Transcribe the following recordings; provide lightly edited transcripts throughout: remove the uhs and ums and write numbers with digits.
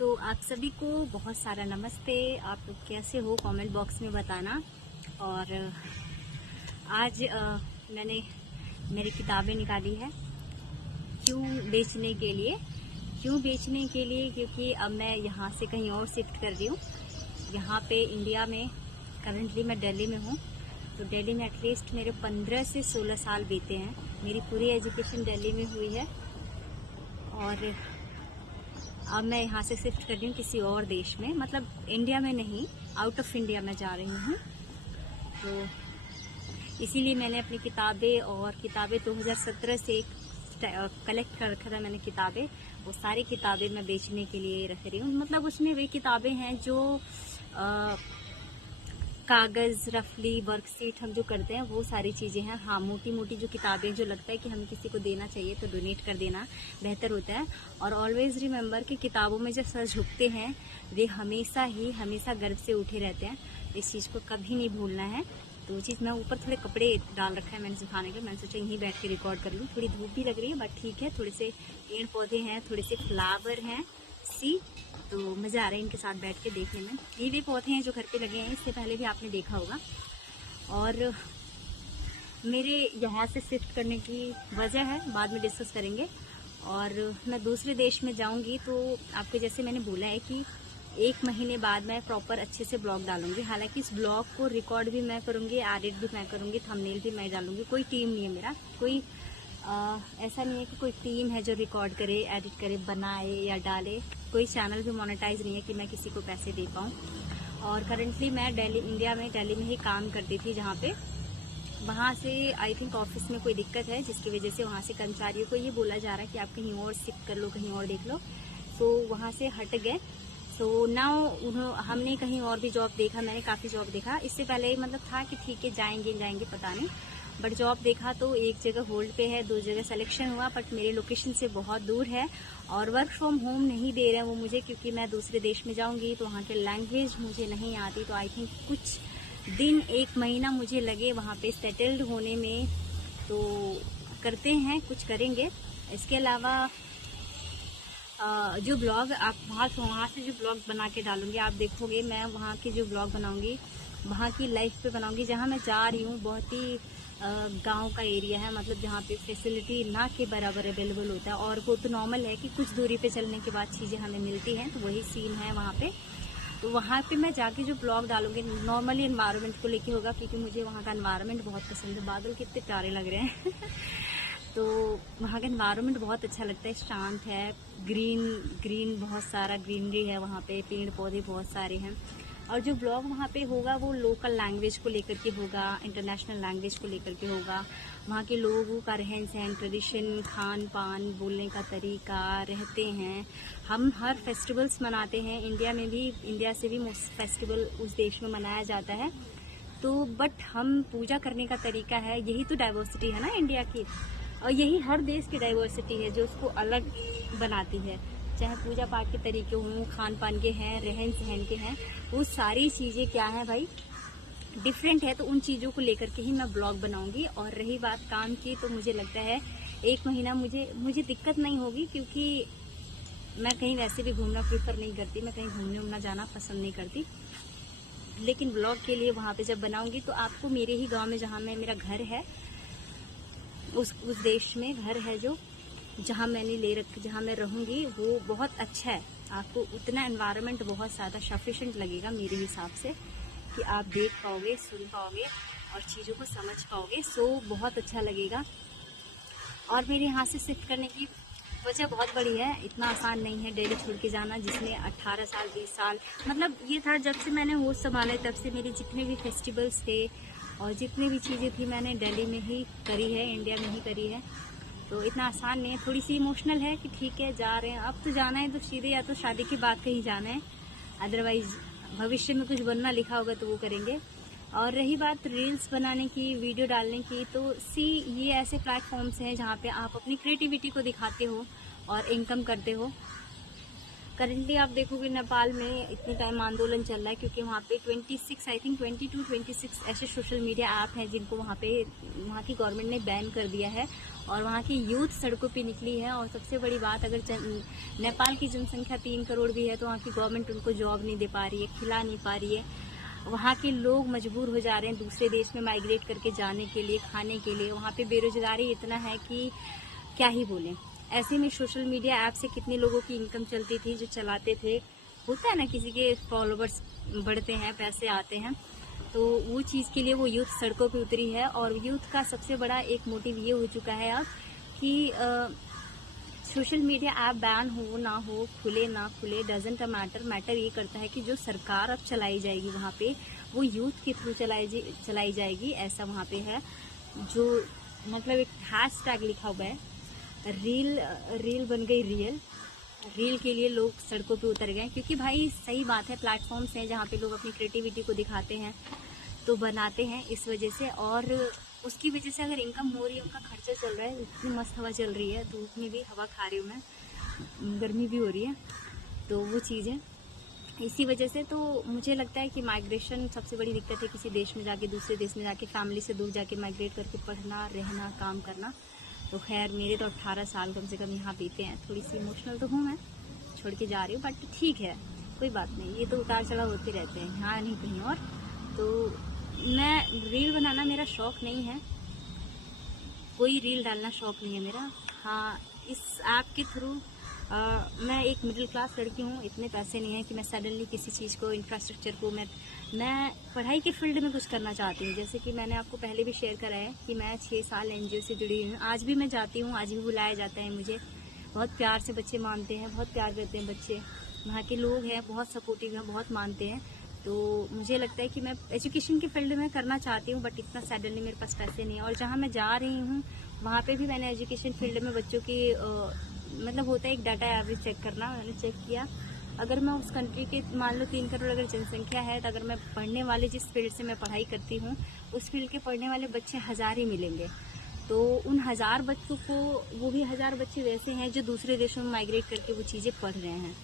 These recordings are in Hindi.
तो आप सभी को बहुत सारा नमस्ते। आप लोग कैसे हो कमेंट बॉक्स में बताना। और आज मैंने मेरी किताबें निकाली है क्यों बेचने के लिए। क्योंकि अब मैं यहाँ से कहीं और शिफ्ट कर रही हूँ। यहाँ पे इंडिया में करंटली मैं दिल्ली में हूँ। तो दिल्ली में एटलीस्ट मेरे 15 से 16 साल बीते हैं। मेरी पूरी एजुकेशन दिल्ली में हुई है और अब मैं यहाँ से शिफ्ट कर रही हूँ किसी और देश में, मतलब इंडिया में नहीं, आउट ऑफ इंडिया में जा रही हूँ। तो इसीलिए मैंने अपनी किताबें 2017 से कलेक्ट कर रखा था मैंने किताबें। वो सारी किताबें मैं बेचने के लिए रख रही हूँ। मतलब उसमें वे किताबें हैं जो कागज़, रफली, वर्कशीट हम जो करते हैं वो सारी चीज़ें हैं। हाँ, मोटी मोटी जो किताबें जो लगता है कि हमें किसी को देना चाहिए तो डोनेट कर देना बेहतर होता है। और ऑलवेज़ रिमेंबर कि किताबों में जो सर झुकते हैं वे हमेशा गर्व से उठे रहते हैं। इस चीज़ को कभी नहीं भूलना है। तो वो चीज़ मैं ऊपर थोड़े कपड़े डाल रखा है मैंने सुखाने के लिए। मैंने सोचा यहीं बैठ के रिकॉर्ड कर लूँ। थोड़ी धूप भी लग रही है बट ठीक है। थोड़े से पेड़ पौधे हैं, थोड़े से फ्लावर हैं तो मज़ा आ रहा है इनके साथ बैठ के देखने में। ये भी पौधे हैं जो घर पे लगे हैं, इससे पहले भी आपने देखा होगा। और मेरे यहाँ से शिफ्ट करने की वजह है बाद में डिस्कस करेंगे। और मैं दूसरे देश में जाऊँगी तो आपको जैसे मैंने बोला है कि 1 महीने बाद मैं प्रॉपर अच्छे से ब्लॉग डालूंगी। हालांकि इस ब्लॉग को रिकॉर्ड भी मैं करूँगी, एडिट भी मैं करूँगी, थंबनेल भी मैं डालूँगी। कोई टीम नहीं है मेरा, कोई ऐसा नहीं है कि कोई टीम है जो रिकॉर्ड करे, एडिट करे, बनाए या डाले। कोई चैनल भी मोनेटाइज नहीं है कि मैं किसी को पैसे दे पाऊँ। और करंटली मैं इंडिया में दिल्ली में ही काम करती थी, जहाँ पे वहाँ से आई थिंक ऑफिस में कोई दिक्कत है जिसकी वजह से वहाँ से कर्मचारियों को ये बोला जा रहा है कि आप कहीं और शिफ्ट कर लो, कहीं और देख लो। सो वहाँ से हट गए। सो नाउ हमने कहीं और भी जॉब देखा। मैंने काफ़ी जॉब देखा। इससे पहले मतलब था कि ठीक है जाएंगे पता नहीं, बट जॉब देखा तो एक जगह होल्ड पे है, 2 जगह सिलेक्शन हुआ, बट मेरे लोकेशन से बहुत दूर है और वर्क फ्रॉम होम नहीं दे रहे हैं वो मुझे, क्योंकि मैं दूसरे देश में जाऊंगी तो वहाँ की लैंग्वेज मुझे नहीं आती। तो आई थिंक कुछ दिन, 1 महीना मुझे लगे वहाँ पे सेटल्ड होने में। तो करते हैं, कुछ करेंगे। इसके अलावा जो ब्लॉग आप वहाँ से जो ब्लॉग बना के डालूंगी, आप देखोगे मैं वहाँ की जो ब्लॉग बनाऊंगी वहाँ की लाइफ पे बनाऊंगी। जहाँ मैं जा रही हूँ बहुत ही गांव का एरिया है, मतलब जहाँ पे फैसिलिटी ना के बराबर अवेलेबल होता है। और वो तो नॉर्मल है कि कुछ दूरी पे चलने के बाद चीज़ें हमें मिलती हैं, तो वही सीन है वहाँ पे। तो वहाँ पे मैं जाके जो ब्लॉग डालूंगी नॉर्मली एनवायरनमेंट को लेके होगा, क्योंकि मुझे वहाँ का एनवायरनमेंट बहुत पसंद है। बादल कितने प्यारे लग रहे हैं तो वहाँ का एनवायरनमेंट बहुत अच्छा लगता है, शांत है, ग्रीन बहुत सारा ग्रीनरी है वहाँ पे, पेड़ पौधे बहुत सारे हैं। और जो ब्लॉग वहाँ पे होगा वो लोकल लैंग्वेज को लेकर के होगा, इंटरनेशनल लैंग्वेज को लेकर के होगा। वहाँ के लोगों का रहन सहन, ट्रेडिशन, खान पान, बोलने का तरीका, रहते हैं। हम हर फेस्टिवल्स मनाते हैं। इंडिया में भी, इंडिया से भी मोस्ट फेस्टिवल उस देश में मनाया जाता है। तो बट हम पूजा करने का तरीका है, यही तो डाइवर्सिटी है ना इंडिया की। और यही हर देश की डाइवर्सिटी है जो उसको अलग बनाती है। चाहे पूजा पाठ के तरीके हों, खान पान के हैं, रहन सहन के हैं, वो सारी चीज़ें क्या है भाई, डिफरेंट है। तो उन चीज़ों को लेकर के ही मैं ब्लॉग बनाऊंगी। और रही बात काम की, तो मुझे लगता है 1 महीना मुझे दिक्कत नहीं होगी, क्योंकि मैं कहीं वैसे भी घूमना प्रीफर नहीं करती। मैं कहीं घूमने जाना पसंद नहीं करती। लेकिन ब्लॉग के लिए वहाँ पे जब बनाऊंगी तो आपको मेरे ही गाँव में, जहाँ मेरा घर है, उस देश में घर है जो जहाँ जहाँ मैं रहूँगी वो बहुत अच्छा है। आपको उतना एनवायरनमेंट बहुत ज़्यादा सफिशेंट लगेगा मेरे हिसाब से, कि आप देख पाओगे, सुन पाओगे और चीज़ों को समझ पाओगे। सो बहुत अच्छा लगेगा। और मेरे यहाँ से शिफ्ट करने की वजह बहुत बड़ी है। इतना आसान नहीं है दिल्ली छोड़ के जाना, जिसमें 18 साल 20 साल, मतलब ये था जब से मैंने होश संभाला तब से मेरे जितने भी फेस्टिवल्स थे और जितनी भी चीज़ें थी मैंने दिल्ली में ही करी है, इंडिया में ही करी है। तो इतना आसान नहीं है। थोड़ी सी इमोशनल है कि ठीक है जा रहे हैं, अब तो जाना है तो सीधे या तो शादी के बाद कहीं जाना है, अदरवाइज भविष्य में कुछ बनना लिखा होगा तो वो करेंगे। और रही बात रील्स बनाने की, वीडियो डालने की, तो ये ऐसे प्लेटफॉर्म्स हैं जहाँ पे आप अपनी क्रिएटिविटी को दिखाते हो और इनकम करते हो। करंटली आप देखोगे नेपाल में इतने टाइम आंदोलन चल रहा है क्योंकि वहाँ पे 26 आई थिंक 22-26 ऐसे सोशल मीडिया ऐप हैं जिनको वहाँ की गवर्नमेंट ने बैन कर दिया है और वहाँ की यूथ सड़कों पे निकली है। और सबसे बड़ी बात, अगर नेपाल की जनसंख्या 3 करोड़ भी है तो वहाँ की गवर्नमेंट उनको जॉब नहीं दे पा रही है, खिला नहीं पा रही है। वहाँ के लोग मजबूर हो जा रहे हैं दूसरे देश में माइग्रेट करके जाने के लिए, खाने के लिए। वहाँ पे बेरोजगारी इतना है कि क्या ही बोलें। ऐसे में सोशल मीडिया ऐप से कितने लोगों की इनकम चलती थी जो चलाते थे। होता है ना, किसी के फॉलोवर्स बढ़ते हैं, पैसे आते हैं, तो वो चीज़ के लिए वो यूथ सड़कों पे उतरी है। और यूथ का सबसे बड़ा एक मोटिव ये हो चुका है अब कि सोशल मीडिया ऐप बैन हो ना हो, खुले ना खुले, डजेंट मैटर ये करता है कि जो सरकार अब चलाई जाएगी वहाँ पे वो यूथ के थ्रू चलाई जाएगी। ऐसा वहाँ पे है, जो मतलब एक हैशटैग लिखा हुआ है, रील बन गई रील के लिए लोग सड़कों पे उतर गए। क्योंकि भाई सही बात है, प्लेटफॉर्म्स हैं जहाँ पे लोग अपनी क्रिएटिविटी को दिखाते हैं तो बनाते हैं इस वजह से, और उसकी वजह से अगर इनकम हो रही है, उनका खर्चा चल रहा है, इतनी मस्त हवा चल रही है, धूप में भी हवा खा रही हूँ मैं, गर्मी भी हो रही है, तो वो चीज़ है। इसी वजह से तो मुझे लगता है कि माइग्रेशन सबसे बड़ी दिक्कत है, किसी देश में जाके दूसरे देश में जाके फैमिली से दूर जाके माइग्रेट करके पढ़ना, रहना, काम करना। तो खैर मेरे तो 18 साल कम से कम यहाँ बीते हैं। थोड़ी सी इमोशनल तो हूँ मैं, छोड़ के जा रही हूँ, बट ठीक है, कोई बात नहीं, ये तो उतार चढ़ाव होते रहते हैं, यहाँ नहीं कहीं और। तो मैं रील बनाना मेरा शौक़ नहीं है, कोई रील डालना शौक़ नहीं है मेरा। हाँ, इस ऐप के थ्रू मैं एक मिडिल क्लास लड़की हूँ, इतने पैसे नहीं है कि मैं सडनली किसी चीज़ को, इंफ्रास्ट्रक्चर को, मैं पढ़ाई के फील्ड में कुछ करना चाहती हूँ। जैसे कि मैंने आपको पहले भी शेयर करा है कि मैं 6 साल NGO से जुड़ी हुई हूँ। आज भी मैं जाती हूँ, आज भी बुलाया जाता है मुझे, बहुत प्यार से बच्चे मानते हैं, बहुत प्यार करते हैं बच्चे, वहाँ के लोग हैं बहुत सपोर्टिव हैं, बहुत मानते हैं। तो मुझे लगता है कि मैं एजुकेशन के फील्ड में करना चाहती हूँ, बट इतना सडनली मेरे पास पैसे नहीं है। और जहाँ मैं जा रही हूँ वहाँ पे भी मैंने एजुकेशन फील्ड में बच्चों की मतलब होता है एक डाटा एवरेज चेक करना, मैंने चेक किया। अगर मैं उस कंट्री के मान लो 3 करोड़ अगर जनसंख्या है, तो अगर मैं पढ़ने वाले जिस फील्ड से मैं पढ़ाई करती हूँ उस फील्ड के पढ़ने वाले बच्चे 1000 ही मिलेंगे। तो उन 1000 बच्चों को, वो भी 1000 बच्चे वैसे हैं जो दूसरे देशों में माइग्रेट करके वो चीज़ें पढ़ रहे हैं।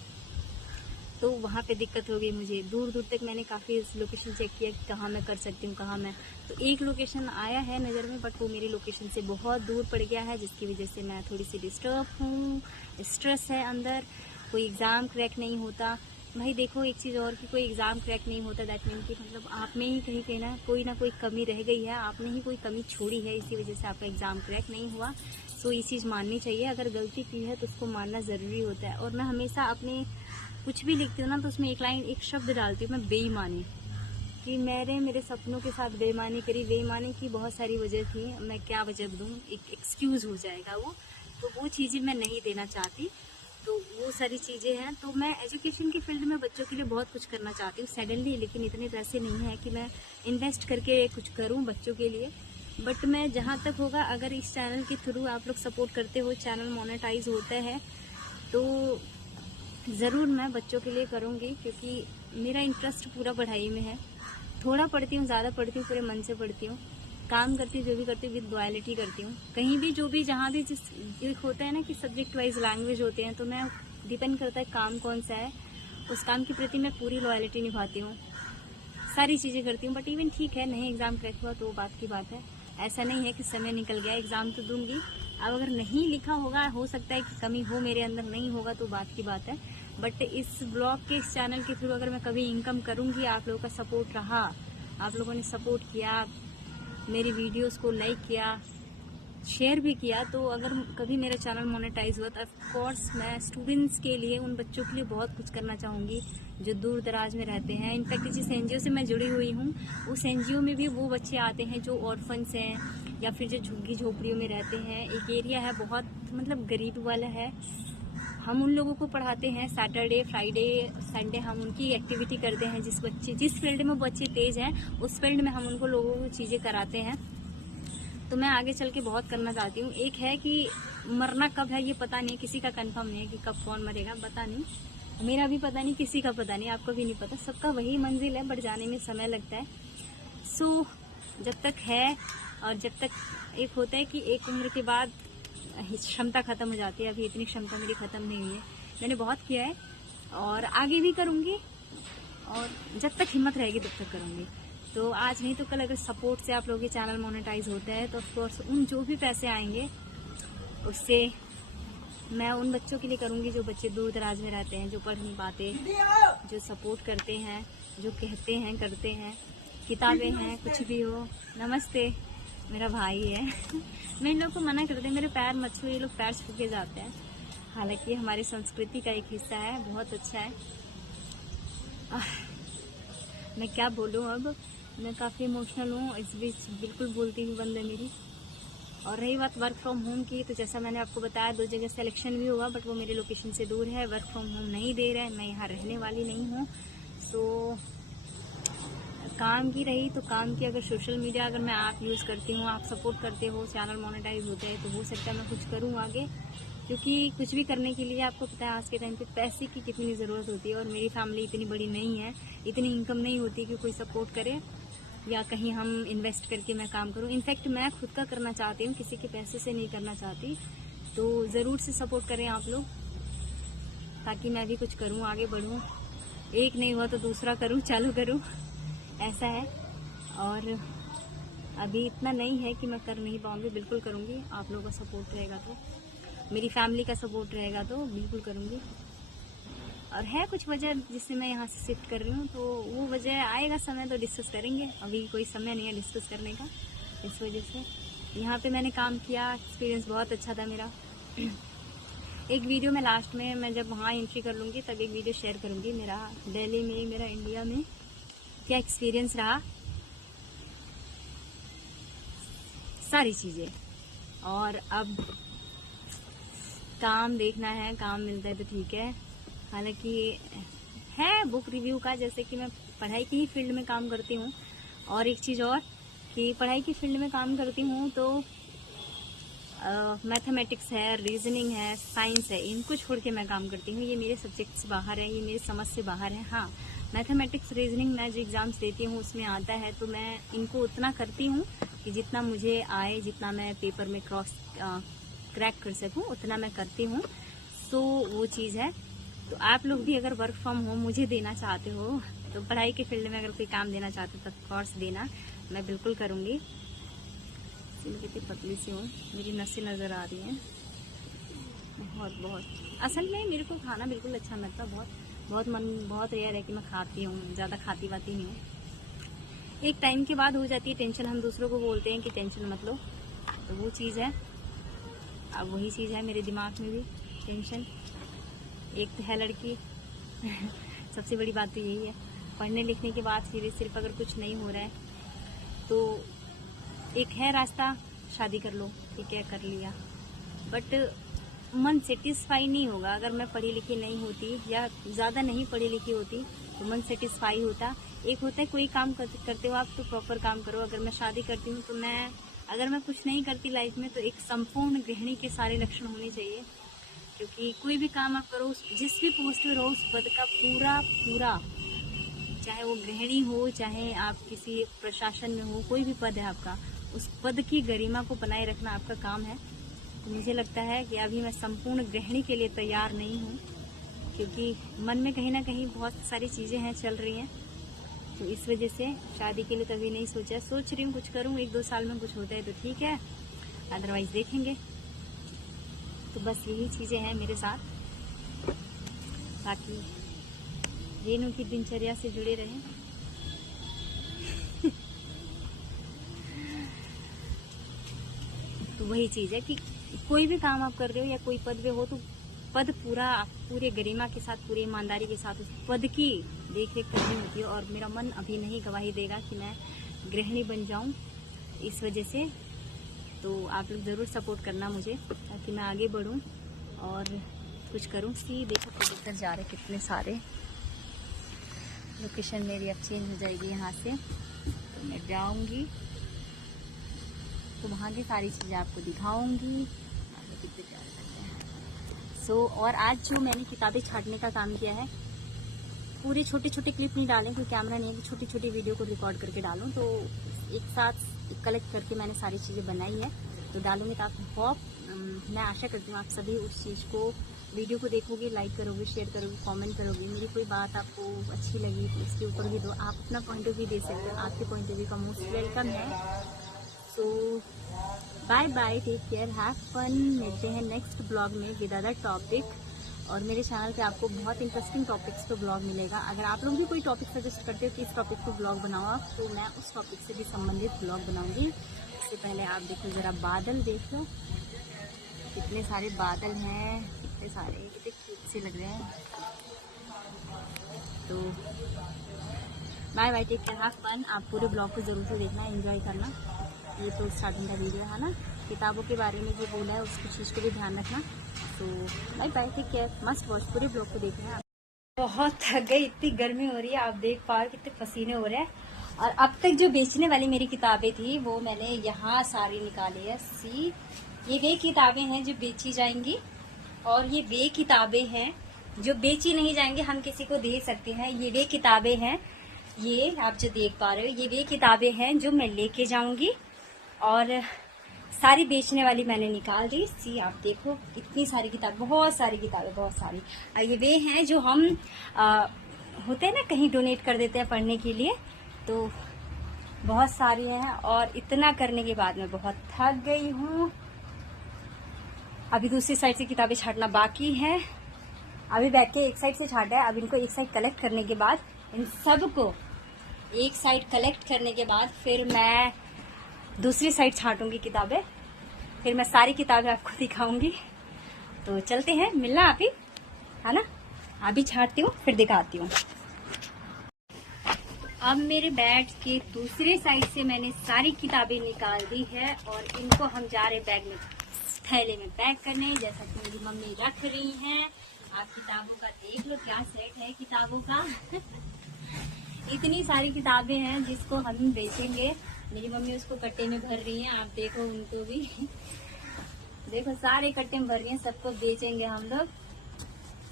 तो वहाँ पे दिक्कत हो गई मुझे। दूर दूर तक मैंने काफ़ी लोकेशन चेक किया कि कहाँ मैं कर सकती हूँ, कहाँ मैं, तो एक लोकेशन आया है नज़र में, बट वो मेरी लोकेशन से बहुत दूर पड़ गया है, जिसकी वजह से मैं थोड़ी सी डिस्टर्ब हूँ, स्ट्रेस है अंदर। कोई एग्ज़ाम क्रैक नहीं होता भाई। देखो एक चीज़ और, कि कोई एग्ज़ाम क्रैक नहीं होता दैट मीन कि मतलब आप में ही कहीं ना कोई कमी रह गई है, आपने ही कोई कमी छोड़ी है, इसी वजह से आपका एग्ज़ाम क्रैक नहीं हुआ। सो ये चीज़ माननी चाहिए, अगर गलती की है तो उसको मानना ज़रूरी होता है। और मैं हमेशा अपने कुछ भी लिखती हूँ ना तो उसमें एक शब्द डालती हूँ मैं, बेईमानी, कि मेरे सपनों के साथ बेईमानी करी। बेईमानी की बहुत सारी वजह थी, मैं क्या वजह दूँ, एक एक्सक्यूज़ हो जाएगा वो, तो वो चीज़ें मैं नहीं देना चाहती। तो वो सारी चीज़ें हैं। तो मैं एजुकेशन की फील्ड में बच्चों के लिए बहुत कुछ करना चाहती हूँ सडनली, लेकिन इतने पैसे नहीं हैं कि मैं इन्वेस्ट करके कुछ करूँ बच्चों के लिए। बट मैं जहाँ तक होगा, अगर इस चैनल के थ्रू आप लोग सपोर्ट करते हो, चैनल मोनेटाइज होता है, तो ज़रूर मैं बच्चों के लिए करूँगी, क्योंकि मेरा इंटरेस्ट पूरा पढ़ाई में है। थोड़ा पढ़ती हूँ, ज़्यादा पढ़ती हूँ, पूरे मन से पढ़ती हूँ, काम करती हूँ, जो भी करती हूँ विद लॉयल्टी करती हूँ। कहीं भी जो भी जहाँ भी जिस एक होता है ना कि सब्जेक्ट वाइज लैंग्वेज होते हैं, तो मैं डिपेंड करता है काम कौन सा है, उस काम के प्रति मैं पूरी लॉयल्टी निभाती हूँ, सारी चीज़ें करती हूँ। बट इवन ठीक है, नहीं एग्ज़ाम क्रैक हुआ तो बात की बात है, ऐसा नहीं है कि समय निकल गया, एग्ज़ाम तो दूंगी। अब अगर नहीं लिखा होगा, हो सकता है कि कमी हो मेरे अंदर, नहीं होगा तो बात की बात है। बट इस ब्लॉग के, इस चैनल के थ्रू अगर मैं कभी इनकम करूँगी, आप लोगों का सपोर्ट रहा, आप लोगों ने सपोर्ट किया, मेरी वीडियोस को लाइक किया, शेयर भी किया, तो अगर कभी मेरा चैनल मोनेटाइज हुआ तो ऑफकोर्स मैं स्टूडेंट्स के लिए, उन बच्चों के लिए बहुत कुछ करना चाहूँगी जो दूर दराज में रहते हैं। इनफैक्ट जिस NGO से मैं जुड़ी हुई हूँ, उस NGO में भी वो बच्चे आते हैं जो ऑर्फन्स हैं या फिर जो झुग्गी झोपड़ियों में रहते हैं। एक एरिया है बहुत मतलब गरीब वाला है, हम उन लोगों को पढ़ाते हैं। सैटरडे, फ्राइडे, संडे हम उनकी एक्टिविटी करते हैं। जिस फील्ड में बच्चे तेज हैं, उस फील्ड में हम उनको लोगों को चीज़ें कराते हैं। तो मैं आगे चल के बहुत करना चाहती हूँ। एक है कि मरना कब है ये पता नहीं, किसी का कंफर्म नहीं है कि कब कौन मरेगा, पता नहीं, मेरा भी पता नहीं, किसी का पता नहीं, आपको भी नहीं पता, सबका वही मंजिल है, बट जाने में समय लगता है। सो जब तक है, और जब तक एक होता है कि एक उम्र के बाद क्षमता ख़त्म हो जाती है, अभी इतनी क्षमता मेरी ख़त्म नहीं हुई है, मैंने बहुत किया है, और आगे भी करूँगी, और जब तक हिम्मत रहेगी तब तक करूँगी। तो आज नहीं तो कल अगर सपोर्ट से आप लोगों के चैनल मोनेटाइज होते हैं तो ऑफकोर्स उन जो भी पैसे आएंगे उससे मैं उन बच्चों के लिए करूँगी जो बच्चे दूर दराज में रहते हैं, जो पढ़ नहीं पाते, जो सपोर्ट करते हैं, जो कहते हैं करते हैं, किताबें हैं, कुछ भी हो। नमस्ते, मेरा भाई है। मैं इन लोग को मना करते हैं मेरे पैर मत छू, ये लोग पैर छू के जाते हैं। हालांकि हमारी संस्कृति का एक हिस्सा है, बहुत अच्छा है। मैं क्या बोलूँ अब, मैं काफ़ी इमोशनल हूँ, इस बीच बिल्कुल बोलती हुई बंद है मेरी। और रही बात वर्क फ्रॉम होम की, तो जैसा मैंने आपको बताया 2 जगह सिलेक्शन भी हुआ, बट वो मेरे लोकेशन से दूर है, वर्क फ्रॉम होम नहीं दे रहे हैं, मैं यहाँ रहने वाली नहीं हूँ। सो काम की रही तो काम की, अगर सोशल मीडिया अगर मैं ऐप यूज़ करती हूँ, आप सपोर्ट करते हो, चैनल मोनेटाइज होते हैं, तो हो सकता है मैं कुछ करूँ आगे। क्योंकि कुछ भी करने के लिए आपको पता है आज के टाइम पे पैसे की कितनी ज़रूरत होती है, और मेरी फैमिली इतनी बड़ी नहीं है, इतनी इनकम नहीं होती कि कोई सपोर्ट करे या कहीं हम इन्वेस्ट करके मैं काम करूं। इनफैक्ट मैं खुद का करना चाहती हूं, किसी के पैसे से नहीं करना चाहती। तो ज़रूर से सपोर्ट करें आप लोग, ताकि मैं भी कुछ करूं, आगे बढ़ूं। एक नहीं हुआ तो दूसरा करूं, चालू करूं, ऐसा है। और अभी इतना नहीं है कि मैं कर नहीं पाऊंगी, बिल्कुल करूंगी। आप लोगों का सपोर्ट रहेगा तो, मेरी फैमिली का सपोर्ट रहेगा तो बिल्कुल करूंगी। और है कुछ वजह जिससे मैं यहाँ से शिफ्ट कर रही हूँ, तो वो वजह आएगा समय तो डिस्कस करेंगे, अभी कोई समय नहीं है डिस्कस करने का। इस वजह से यहाँ पे मैंने काम किया, एक्सपीरियंस बहुत अच्छा था मेरा। एक वीडियो में लास्ट में मैं जब वहाँ एंट्री कर लूँगी तब एक वीडियो शेयर करूँगी मेरा दिल्ली में, मेरा इंडिया में क्या एक्सपीरियंस रहा, सारी चीज़ें। और अब काम देखना है, काम मिलता है तो ठीक है। हालांकि है बुक रिव्यू का, जैसे कि मैं पढ़ाई की ही फील्ड में काम करती हूँ। और एक चीज़ और कि पढ़ाई की फील्ड में काम करती हूँ तो मैथमेटिक्स है, रीजनिंग है, साइंस है, इनको छोड़ के मैं काम करती हूँ। ये मेरे सब्जेक्ट से बाहर है, ये मेरी समझ से बाहर है। हाँ, मैथमेटिक्स रीजनिंग मैं जो एग्ज़ाम्स देती हूँ उसमें आता है, तो मैं इनको उतना करती हूँ कि जितना मुझे आए, जितना मैं पेपर में क्रैक कर सकूँ उतना मैं करती हूँ। सो वो चीज़ है। तो आप लोग भी अगर वर्क फ्रॉम होम मुझे देना चाहते हो, तो पढ़ाई के फील्ड में अगर कोई काम देना चाहते हो तो कोर्स देना, मैं बिल्कुल करूँगी। मैं कितनी पतली सी हूँ, मेरी नसें नज़र आ रही हैं बहुत। असल में मेरे को खाना बिल्कुल अच्छा लगता, बहुत रेयर है कि मैं खाती हूँ, ज़्यादा खाती वाती नहीं हूँ। एक टाइम के बाद हो जाती है टेंशन, हम दूसरों को बोलते हैं कि टेंशन मत लो, तो वो चीज़ है। अब वही चीज़ है मेरे दिमाग में भी, टेंशन। एक तो है लड़की सबसे बड़ी बात तो यही है। पढ़ने लिखने के बाद सिर्फ अगर कुछ नहीं हो रहा है तो एक है रास्ता, शादी कर लो, ठीक है, कर लिया, बट मन सेटिस्फाई नहीं होगा। अगर मैं पढ़ी लिखी नहीं होती या ज़्यादा नहीं पढ़ी लिखी होती तो मन सेटिस्फाई होता। एक होता है कोई काम करते हो आप तो प्रॉपर काम करो। अगर मैं शादी करती हूँ तो अगर मैं कुछ नहीं करती लाइफ में तो एक संपूर्ण गृहिणी के सारे लक्षण होने चाहिए। क्योंकि कोई भी काम आप करो, जिस भी पोस्ट में रहो, उस पद का पूरा, चाहे वो गृहिणी हो, चाहे आप किसी प्रशासन में हो, कोई भी पद है आपका, उस पद की गरिमा को बनाए रखना आपका काम है। तो मुझे लगता है कि अभी मैं संपूर्ण गृहिणी के लिए तैयार नहीं हूँ, क्योंकि मन में कहीं ना कहीं बहुत सारी चीज़ें हैं चल रही हैं। तो इस वजह से शादी के लिए तो अभी नहीं सोचा। सोच रही हूँ कुछ करूँ, 1-2 साल में कुछ होता है तो ठीक है, अदरवाइज देखेंगे। तो बस यही चीज़ें हैं मेरे साथ। बाकी रेनू की दिनचर्या से जुड़े रहें। तो वही चीज़ है कि कोई भी काम आप कर रहे हो या कोई पद पे हो तो पद पूरे गरिमा के साथ, पूरी ईमानदारी के साथ उस पद की देख रेख करनी होती है। और मेरा मन अभी नहीं गवाही देगा कि मैं गृहिणी बन जाऊं, इस वजह से। तो आप लोग ज़रूर सपोर्ट करना मुझे, ताकि मैं आगे बढ़ूं और कुछ करूं। देखो प्रोजेक्टर जा रहे कितने सारे। लोकेशन मेरी अब चेंज हो जाएगी यहाँ से, तो मैं जाऊँगी तो वहाँ की सारी चीज़ें आपको दिखाऊँगी। और आज जो मैंने किताबें छांटने का काम किया है, पूरे छोटे क्लिप नहीं डालें, कोई कैमरा नहीं है कि छोटी वीडियो को रिकॉर्ड करके डालूं। तो एक साथ कलेक्ट करके मैंने सारी चीज़ें बनाई है, तो डालूंगी। तो आप मैं आशा करती हूँ आप सभी उस चीज़ को, वीडियो को देखोगे, लाइक करोगे, शेयर करोगे, कमेंट करोगे, मेरी कोई बात आपको अच्छी लगी तो इसके ऊपर भी दो, आप अपना पॉइंट ऑफ व्यू दे सकते हो, आपके पॉइंट ऑफ व्यू का मोस्ट वेलकम है। So bye bye, take care, have fun. मिलते हैं नेक्स्ट ब्लॉग में विद अदर टॉपिक। और मेरे चैनल पे आपको बहुत इंटरेस्टिंग टॉपिक्स पे ब्लॉग मिलेगा। अगर आप लोग भी कोई टॉपिक सजेस्ट करते हो कि इस टॉपिक पे ब्लॉग बनाओ आप, तो मैं उस टॉपिक से भी संबंधित ब्लॉग बनाऊंगी। इससे पहले आप देखो ज़रा बादल, देख लो कितने सारे बादल हैं, कितने सारे, कितने क्यूट से लग रहे हैं। तो bye bye, take care, have fun. आप पूरे ब्लॉग को ज़रूर से देखना, एंजॉय करना। ये तो स्टार्टिंग का वीडियो है ना, किताबों के बारे में जो बोला है उसकी चीज़ को भी ध्यान रखना। तो bye bye, take care, must watch, पूरे ब्लॉग को देखना। बहुत थक गई, इतनी गर्मी हो रही है, आप देख पा रहे कितने पसीने हो रहे हैं। और अब तक जो बेचने वाली मेरी किताबें थी वो मैंने यहाँ सारी निकाली है। सी, ये वे किताबें हैं जो बेची जाएंगी, और ये वे किताबें हैं जो बेची नहीं जाएंगी, हम किसी को दे सकते हैं। ये वे किताबें हैं, ये आप जो देख पा रहे हो, ये वे किताबें हैं जो मैं लेके जाऊंगी, और सारी बेचने वाली मैंने निकाल दी। सी, आप देखो इतनी सारी किताब, बहुत सारी किताबें, बहुत सारी। ये वे हैं जो हम होते हैं ना, कहीं डोनेट कर देते हैं पढ़ने के लिए, तो बहुत सारी हैं। और इतना करने के बाद मैं बहुत थक गई हूँ। अभी दूसरी साइड से किताबें छांटना बाकी है। अभी बैठ के एक साइड से छांटा है, अब इनको एक साइड कलेक्ट करने के बाद, इन सबको एक साइड कलेक्ट करने के बाद फिर मैं दूसरी साइड छांटूंगी किताबें, फिर मैं सारी किताबें आपको दिखाऊंगी। तो चलते हैं, मिलना आप ही, है ना। अभी छांटती हूँ फिर दिखाती हूँ। अब मेरे बैग के दूसरे साइड से मैंने सारी किताबें निकाल दी है, और इनको हम जा रहे बैग में, थैले में पैक करने, जैसा कि मेरी मम्मी रख रही हैं। आप किताबों का देख लो क्या सेट है किताबों का। इतनी सारी किताबें हैं जिसको हम बेचेंगे। मेरी मम्मी उसको कट्टे में भर रही हैं, आप देखो उनको भी। देखो सारे कट्टे में भर रही हैं, सबको बेचेंगे हम लोग।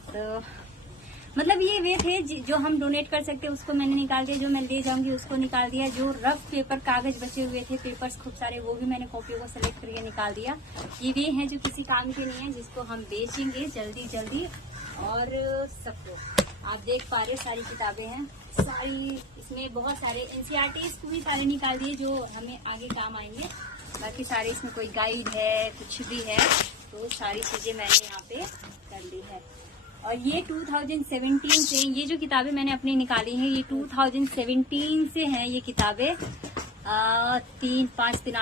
तो मतलब ये वे थे जो हम डोनेट कर सकते हैं, उसको मैंने निकाल दिया। जो मैं ले जाऊंगी उसको निकाल दिया। जो रफ पेपर कागज बचे हुए थे, पेपर्स खूब सारे, वो भी मैंने कॉपियों को सेलेक्ट करके निकाल दिया। ये वे हैं जो किसी काम के नहीं है, जिसको हम बेचेंगे जल्दी जल्दी। और सबको आप देख पा रहे सारी किताबें हैं, सारी, इसमें बहुत सारे एनसीईआरटीज़ को भी सारे निकाल दिए जो हमें आगे काम आएंगे। बाकी सारे इसमें कोई गाइड है, कुछ भी है, तो सारी चीजें मैंने यहाँ पे कर ली है। और ये 2017 से, ये जो किताबें मैंने अपनी निकाली हैं, ये 2017 से हैं ये किताबें। 3, 5, 3,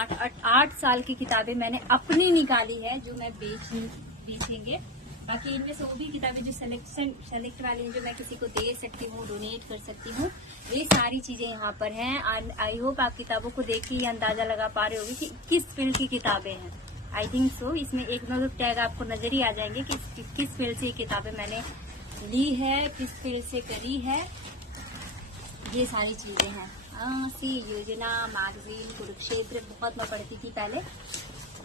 8 साल की किताबें मैंने अपनी निकाली है, जो मैं बेचेंगे। बाकी इनमें से वो भी किताबें जो सेलेक्ट वाली हैं, जो मैं किसी को दे सकती हूँ, डोनेट कर सकती हूँ, ये सारी चीजें यहाँ पर हैं। आई होप आप किताबों को देख के ये अंदाजा लगा पा रहे होंगे कि किस फील्ड की किताबें हैं। आई थिंक सो, इसमें एक न दो टैग आपको नजर ही आ जाएंगे कि किस फील्ड से ये किताबें मैंने ली है, किस फील्ड से करी है। ये सारी चीजें हैं। सी योजना, मैगजीन, कुरुक्षेत्र, बहुत मैं पढ़ती थी पहले,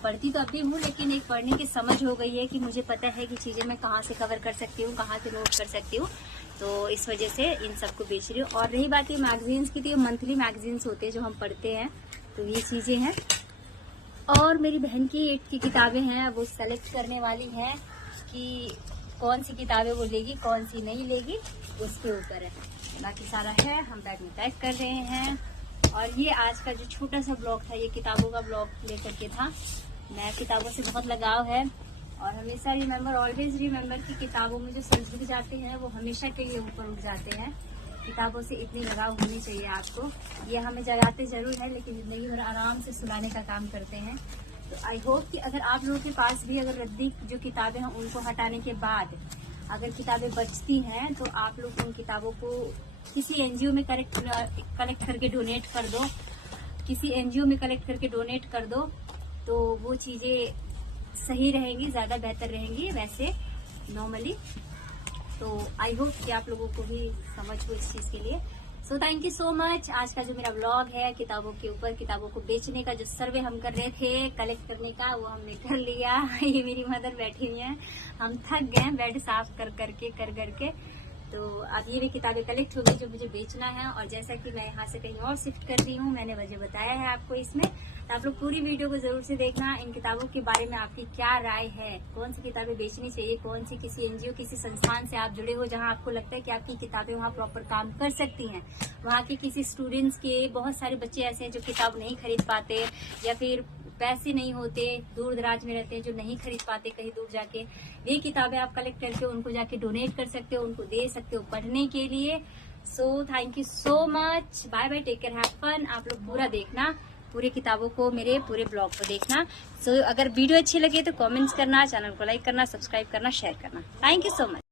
पढ़ती तो अभी हूँ, लेकिन एक पढ़ने की समझ हो गई है कि मुझे पता है कि चीजें मैं कहाँ से कवर कर सकती हूँ, कहाँ से नोट कर सकती हूँ। तो इस वजह से इन सबको बेच रही हूँ। और रही बात ये मैगजीन्स की, तो मंथली मैगजीन्स होते हैं जो हम पढ़ते हैं, तो ये चीजें हैं। और मेरी बहन की 8 की किताबें हैं, वो सेलेक्ट करने वाली है कि कौन सी किताबें वो लेगी, कौन सी नहीं लेगी, उसके ऊपर है। बाकी सारा है, हम बैग में पैक कर रहे हैं। और ये आज का जो छोटा सा ब्लॉग था, ये किताबों का ब्लॉग लेकर के था। मैं किताबों से बहुत लगाव है, और हमेशा ऑलवेज रिमेम्बर कि किताबों में जो सर झुक जाते हैं वो हमेशा के लिए ऊपर उठ जाते हैं। किताबों से इतनी लगाव होनी चाहिए आपको। ये हमें जगाते जरूर है, लेकिन जिंदगी भर आराम से सुलाने का काम करते हैं। तो आई होप कि अगर आप लोगों के पास भी अगर रद्दी जो किताबें हैं उनको हटाने के बाद अगर किताबें बचती हैं, तो आप लोग उन किताबों को किसी एनजीओ में कलेक्ट करके डोनेट कर दो, किसी एनजीओ में कलेक्ट करके डोनेट कर दो, तो वो चीजें सही रहेंगी, ज्यादा बेहतर रहेंगी वैसे नॉर्मली। तो आई होप कि आप लोगों को भी समझ हो इस चीज के लिए। So thank you so much. आज का जो मेरा व्लॉग है किताबों के ऊपर, किताबों को बेचने का जो सर्वे हम कर रहे थे, कलेक्ट करने का, वो हमने कर लिया। ये मेरी मदर बैठी हुई है, हम थक गए बेड साफ कर करके। तो अब ये भी किताबें कलेक्ट हो गई जो मुझे बेचना है। और जैसा कि मैं यहाँ से कहीं और शिफ्ट कर रही हूँ, मैंने वजह बताया है आपको इसमें, तो आप लोग पूरी वीडियो को जरूर से देखना। इन किताबों के बारे में आपकी क्या राय है, कौन सी किताबें बेचनी चाहिए, कौन सी किसी एनजीओ किसी संस्थान से आप जुड़े हो जहाँ आपको लगता है कि आपकी किताबें वहाँ प्रॉपर काम कर सकती हैं, वहाँ के किसी स्टूडेंट्स के, बहुत सारे बच्चे ऐसे हैं जो किताब नहीं खरीद पाते या फिर पैसे नहीं होते, दूर दराज में रहते हैं, जो नहीं खरीद पाते कहीं दूर जाके, वे किताबें आप कलेक्ट करके उनको जाके डोनेट कर सकते हो, उनको दे सकते हो पढ़ने के लिए। So thank you so much, bye bye, take care, have fun. आप लोग पूरा देखना, पूरी किताबों को, मेरे पूरे ब्लॉग को देखना। सो अगर वीडियो अच्छी लगे तो कमेंट्स करना, चैनल को लाइक करना, सब्सक्राइब करना, शेयर करना। Thank you so much.